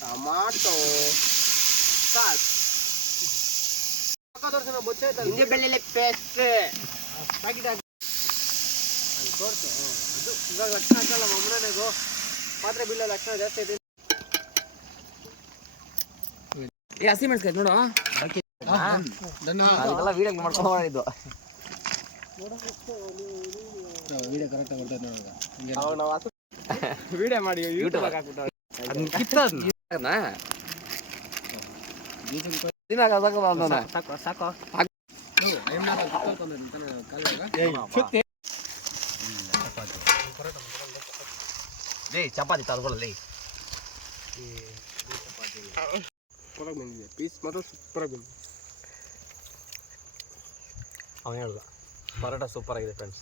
Tomato sauce ಹಿಂಗೆ ಬೆಳ್ಳುಳ್ಳಿ paste packet ಹಾಕಿ ತೋರಿಸು. ಅದು ಇವಾಗ ಲಕ್ಷಣ ಹಾಕಲ್ಲ ಮಮ್ಮನೆಗೂ ಪಾತ್ರೆ ಬಿಲ್ಲ ಲಕ್ಷಣ ಜಾಸ್ತಿ ಐತಿ. ಹಸಿ ಮೆಣಸ್ಕಾಯಿ ನೋಡು ಅದೆಲ್ಲ ವೀಡಿಯೋ ಮಾಡ್ಕೊಂಡು ಮಾಡಿದ್ದು. ವಿಡಿಯೋ ಕರೆಕ್ಟ್ ಬರ್ತದೆ ವಿಡಿಯೋ ಮಾಡಿ ಯೂಟ್ಯೂಬ್ ಹಾಕ್ಬಿಟ್ಟು ಸಾಕು ಚಪಾತಿ ತಗೊಳ್ಳಲಿ ಸೂಪರಾಗಿ ಬಂದಿದೆ. ಪೀಸ್ ಮಾತ್ರ ಸೂಪರಾಗಿ ಬಂದಿದೆ. ಅವನು ಹೇಳ್ದ ಪರೋಟ ಸೂಪರ್ ಆಗಿದೆ ಫ್ರೆಂಡ್ಸ್.